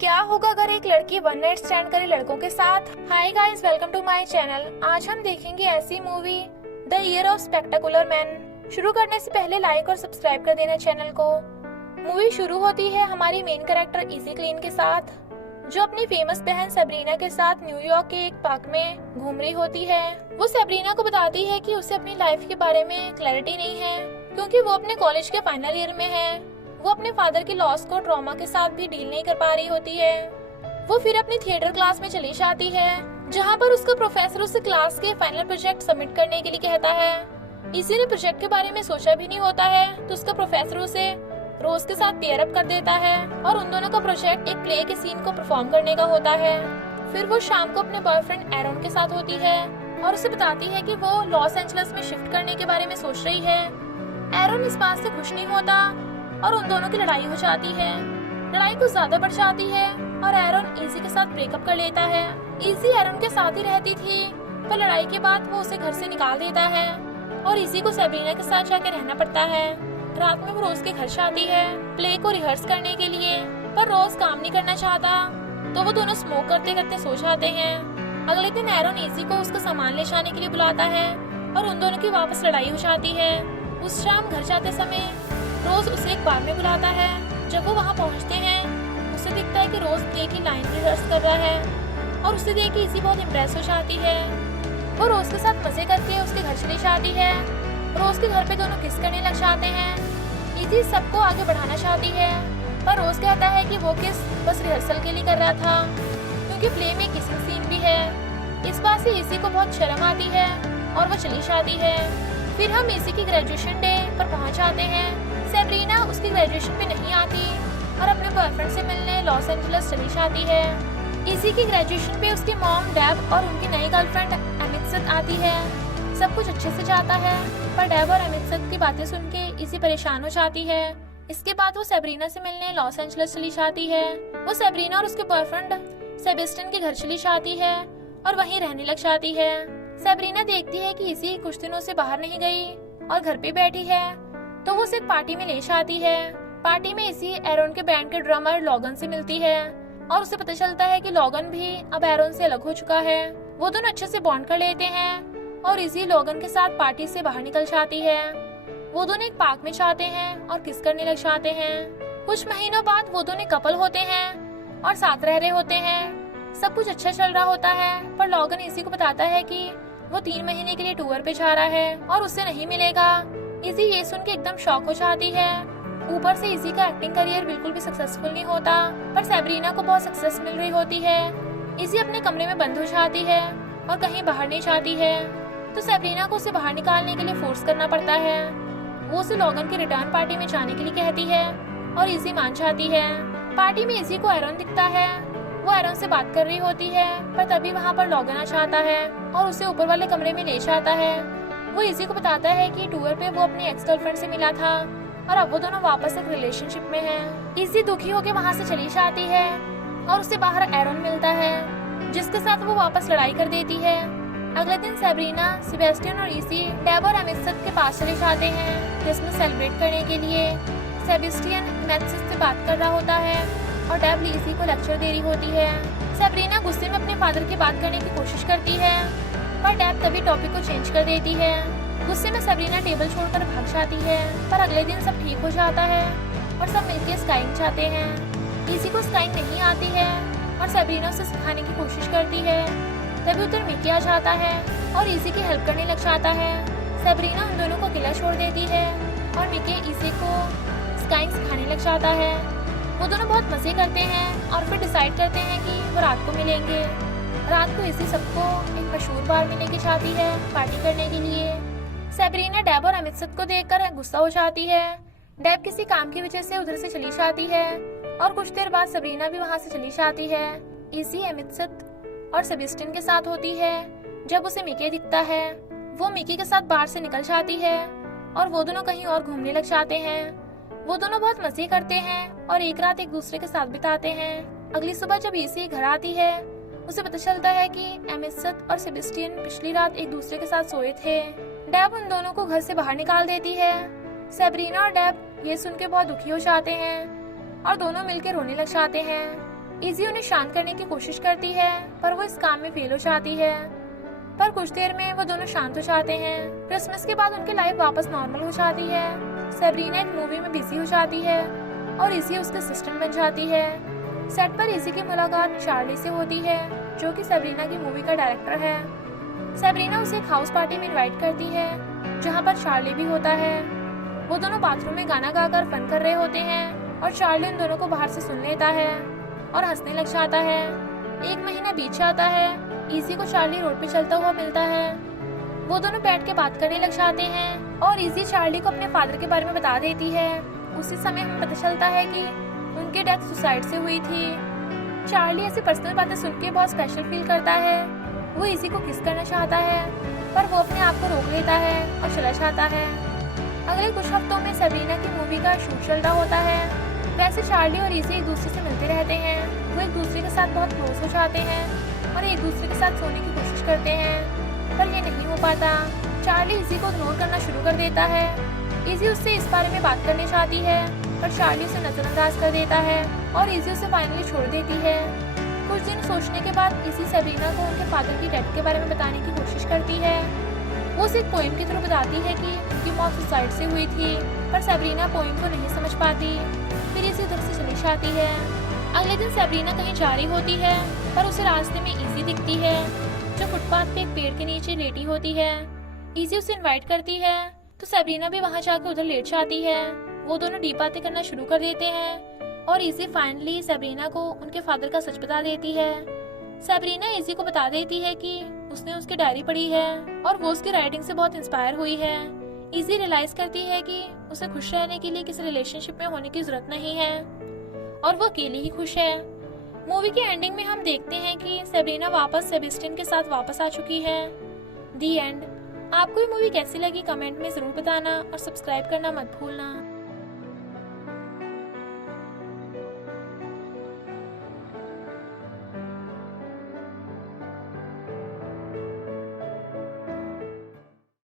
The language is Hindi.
क्या होगा अगर एक लड़की वन नाइट स्टैंड करे लड़कों के साथ। Hi guys, welcome to my channel. आज हम देखेंगे ऐसी movie the year of spectacular man. शुरू करने से पहले लाइक और सब्सक्राइब कर देना चैनल को। मूवी शुरू होती है हमारी मेन कैरेक्टर इजी क्लीन के साथ, जो अपनी फेमस बहन सेब्रीना के साथ न्यूयॉर्क के एक पार्क में घूम रही होती है। वो सेब्रीना को बताती है कि उसे अपनी लाइफ के बारे में क्लैरिटी नहीं है, क्योंकि वो अपने कॉलेज के फाइनल ईयर में है। वो अपने फादर की लॉस को ट्रॉमा के साथ भी डील नहीं कर पा रही होती है। वो फिर अपनी थिएटर क्लास में चली जाती है, जहाँ पर उसका प्रोफेसर उसे क्लास के फाइनल प्रोजेक्ट सबमिट करने के लिए कहता है। इसी ने प्रोजेक्ट के बारे में सोचा भी नहीं होता है तो उसका प्रोफेसर उसे रोज के साथ पेयर अप कर देता है और उन दोनों का प्रोजेक्ट एक प्ले के सीन को परफॉर्म करने का होता है। फिर वो शाम को अपने बॉयफ्रेंड एरन के साथ होती है और उसे बताती है कि वो लॉस एंजलिस में शिफ्ट करने के बारे में सोच रही है। एरन इस बात से खुश नहीं होता और उन दोनों की लड़ाई हो जाती है। लड़ाई कुछ ज्यादा बढ़ जाती है और एरन इजी के साथ ब्रेकअप कर लेता है। इजी एरन के साथ ही रहती थी, पर लड़ाई के बाद वो उसे घर से निकाल देता है और इजी को सेब्रीना के साथ जाके रहना पड़ता है। रात में वो रोज के घर जाती है प्ले को रिहर्स करने के लिए, पर रोज काम नहीं करना चाहता तो वो दोनों स्मोक करते करते सो जाते हैं। अगले दिन एरन इजी को उसका सामान ले जाने के लिए बुलाता है और उन दोनों की वापस लड़ाई हो जाती है। उस शाम घर जाते समय रोज उसे एक बार में बुलाता है। जब वो वहाँ पहुँचते हैं उसे दिखता है कि रोज प्ले की लाइन रिहर्स कर रहा है और उसे देख के इजी बहुत इम्प्रेस हो जाती है। वो रोज के साथ मजे करके उसके घर चली जाती है। रोज के घर पे दोनों किस करने लग जाते हैं। इजी सबको आगे बढ़ाना चाहती है, पर रोज कहता है कि वो किस बस रिहर्सल के लिए कर रहा था, क्योंकि प्ले में किसिंग सीन भी है। इस बात से इजी को बहुत शर्म आती है और वो चली जाती है। फिर हम इजी की ग्रेजुएशन डे पर पहुंच जाते हैं। सेब्रीना उसकी ग्रेजुएशन पे नहीं आती और अपने बॉयफ्रेंड से मिलने लॉस एंजलिस चली जाती है। इजी की ग्रेजुएशन पे उसकी मॉम डेब और उनकी नई गर्लफ्रेंड अमितसत आती है। सब कुछ अच्छे से जाता है, पर डेब और अमितसत की बातें सुन के इजी परेशान हो जाती है। इसके बाद वो सेब्रीना से मिलने लॉस एंजलिस चली जाती है। वो सेब्रीना और उसके बॉयफ्रेंड सेबेस्टियन के घर चली जाती है और वहीं रहने लग जाती है। सेब्रीना देखती है कि इजी कुछ दिनों से बाहर नहीं गई और घर पे बैठी है, तो वो उसे एक पार्टी में ले जाती है। पार्टी में इसी एरन के बैंड के ड्रमर लॉगन से मिलती है और उसे पता चलता है कि लॉगन भी अब एरन से अलग हो चुका है। वो दोनों अच्छे से बॉन्ड कर लेते हैं और इसी लॉगन के साथ पार्टी से बाहर निकल जाती है। वो दोनों एक पार्क में जाते हैं और किस करने लग जाते हैं। कुछ महीनों बाद वो दोनों कपल होते हैं और साथ रह रहे होते हैं। सब कुछ अच्छा चल रहा होता है, पर लॉगन इसी को बताता है कि वो 3 महीने के लिए टूर पे जा रहा है और उससे नहीं मिलेगा। इजी ये सुन के एकदम शॉक हो जाती है। ऊपर से इजी का एक्टिंग करियर बिल्कुल भी सक्सेसफुल नहीं होता, पर सेब्रीना को बहुत सक्सेस मिल रही होती है। इजी अपने कमरे में बंद हो जाती है और कहीं बाहर नहीं जाती है, तो सेब्रीना को उसे बाहर निकालने के लिए फोर्स करना पड़ता है। वो उसे लॉगन की रिटर्न पार्टी में जाने के लिए कहती है और इजी मान जाती है। पार्टी में इजी को एरन दिखता है। वो एरन से बात कर रही होती है, पर तभी वहाँ पर लॉगन आ जाता है और उसे ऊपर वाले कमरे में ले जाता है। वो इजी को बताता है कि टूर पे वो अपनी एक्स गर्लफ्रेंड से मिला था और अब वो दोनों वापस एक रिलेशनशिप में हैं। इजी दुखी होकर वहाँ से चली जाती है और उसे बाहर एरन मिलता है, जिसके साथ वो वापस लड़ाई कर देती है। अगले दिन सेब्रीना, सेबेस्टियन और इजी डेब और अमितसत के पास चले जाते हैं क्रिसमस सेलिब्रेट करने के लिए। सेबेस्टियन अमितसत से बात कर रहा होता है और डेब इजी को लेक्चर दे रही होती है। सेब्रीना गुस्से में अपने फादर की बात करने की कोशिश करती है, पर डेब तभी टॉपिक को चेंज कर देती है। गुस्से में सेब्रीना टेबल छोड़कर भाग जाती है, पर अगले दिन सब ठीक हो जाता है और सब मिलकर स्काइंग जाते हैं। इसी को स्काइंग नहीं आती है और सेब्रीना उसे सिखाने की कोशिश करती है। तभी उधर मिकी आ जाता है और इजी की हेल्प करने लग जाता है। सेब्रीना उन दोनों को अकेला छोड़ देती है और मिकी इजी को स्काइंग सिखाने लग जाता है। वो दोनों बहुत मजे करते हैं और फिर डिसाइड करते हैं कि वो रात को मिलेंगे। रात को इसी सबको एक मशहूर बार में लेके जाती है पार्टी करने के लिए। सेब्रीना डेब और अमितसत को देखकर गुस्सा हो जाती है। डेब किसी काम की वजह से उधर से चली जाती है और कुछ देर बाद सेब्रीना भी वहाँ से चली जाती है। इसी अमितसत और सेबेस्टियन के साथ होती है। जब उसे मिकी दिखता है, वो मिकी के साथ बाहर से निकल जाती है और वो दोनों कहीं और घूमने लग जाते हैं। वो दोनों बहुत मजे करते हैं और एक रात एक दूसरे के साथ बिताते हैं। अगली सुबह जब इसी घर आती है, उसे पता चलता है कि अमितसत और सेबेस्टियन पिछली रात एक दूसरे के साथ सोए थे। डेब उन दोनों को घर से बाहर निकाल देती है। सेब्रीना और डेब ये सुन के बहुत दुखी हो जाते हैं और दोनों मिलकर रोने लग जाते हैं। इजी उन्हें शांत करने की कोशिश करती है, पर वो इस काम में फेल हो जाती है। पर कुछ देर में वो दोनों शांत हो जाते हैं। क्रिसमस के बाद उनकी लाइफ वापस नॉर्मल हो जाती है। सेब्रीना एक मूवी में बिजी हो जाती है और इजी उसके असिस्टेंट बन जाती है। सेट पर इजी की मुलाकात चार्ली से होती है, जो कि सेब्रीना की मूवी का डायरेक्टर है। सेब्रीना उसे एक हाउस पार्टी में इनवाइट करती है, जहाँ पर चार्ली भी होता है। वो दोनों बाथरूम में गाना गाकर फन कर रहे होते हैं और चार्ली उन दोनों को बाहर से सुन लेता है और हंसने लग जाता है। 1 महीना बीत जाता है। इजी को चार्ली रोड पे चलता हुआ मिलता है। वो दोनों बैठ के बात करने लग जाते हैं और इजी चार्ली को अपने फादर के बारे में बता देती है। उसी समय हमें पता चलता है कि उनकी डेथ सुसाइड से हुई थी। चार्ली ऐसी पर्सनल बातें सुन के बहुत स्पेशल फील करता है। वो इजी को किस करना चाहता है, पर वो अपने आप को रोक लेता है और चला जाता है। अगले कुछ हफ्तों में सेब्रीना की मूवी का शूट चल रहा होता है। वैसे चार्ली और इजी एक दूसरे से मिलते रहते हैं। वो एक दूसरे के साथ बहुत क्लोज हो जाते हैं और एक दूसरे के साथ सोने की कोशिश करते हैं, पर ये नहीं हो पाता। चार्ली इजी को इग्नोर करना शुरू कर देता है। इजी उससे इस बारे में बात करनी चाहती है, पर चार्ली उसे नजरअंदाज कर देता है और इजी उसे फाइनली छोड़ देती है। कुछ दिन सोचने के बाद इजी सेब्रीना को उनके फादर की डेथ के बारे में बताने की कोशिश करती है। वो उसे एक पोएम के थ्रू बताती है कि उनकी मौत सुसाइड से हुई थी, पर सेब्रीना पोएम को नहीं समझ पाती। फिर इसी उधर से चली जाती है। अगले दिन सेब्रीना कहीं जा रही होती है, पर उसे रास्ते में इजी दिखती है, जो फुटपाथ पे एक पेड़ के नीचे लेटी होती है। इजी उसे इनवाइट करती है, तो सेब्रीना भी वहां जाकर उधर लेट जाती है। वो दोनों डीप बातें करना शुरू कर देते हैं और इजी फाइनली सेब्रीना को उनके फादर का सच बता देती है। सेब्रीना इजी को बता देती है कि उसने उसकी डायरी पढ़ी है और वो उसकी राइटिंग से बहुत इंस्पायर हुई है। इजी रियलाइज करती है कि उसे खुश रहने के लिए किसी रिलेशनशिप में होने की जरूरत नहीं है और वो अकेली ही खुश है। मूवी की एंडिंग में हम देखते हैं कि सेब्रीना वापस सेबेस्टियन के साथ वापस आ चुकी है। दी एंड। आपको ये मूवी कैसी लगी कमेंट में जरूर बताना और सब्सक्राइब करना मत भूलना।